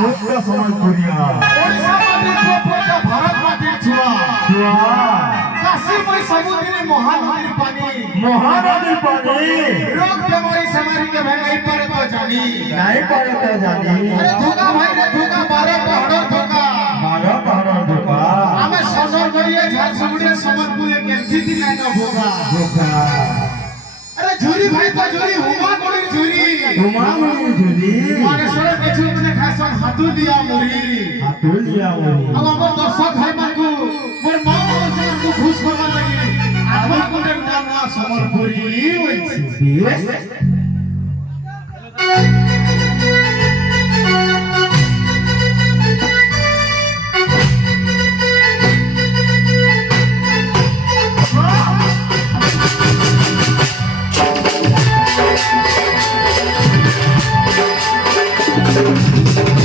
মুক্ত সম্বলপুরিয়া ওড়িশা মাটির প্রপোটা ভারত মাটির ছুয়া ছুয়া কাশ্মীর সমুদ্রের মহানদীর পানি মহানদীর পানি রোগ বেমারি সেমারিকে ভেঙাই পারে তো জানি নাই পারে তো জানি আরে ধোকা ভাই রে ধোকা 12 পাহাড়র ধোকা 12 পাহাড়র ধোকা আমি সদর করিয়ে ঝারসুগুড়ে সম্বলপুরে কেলছি দি নাই না ভোগা ধোকা আরে ঝুরি ভাই তো ঝুরি হুমা করে ঝুরি তোমার ঝুলি মানেশ্বর কিছু মানে খাসন হাতু দিয়া মুড়ি হাতুলিয়া মরি अब আমার দর্শক ভাই মানকু মোর মা বাবাকে খুশ করবা লাগি আধা কোনের জানা সম্বলপুরি হইছে বেশ Thank you.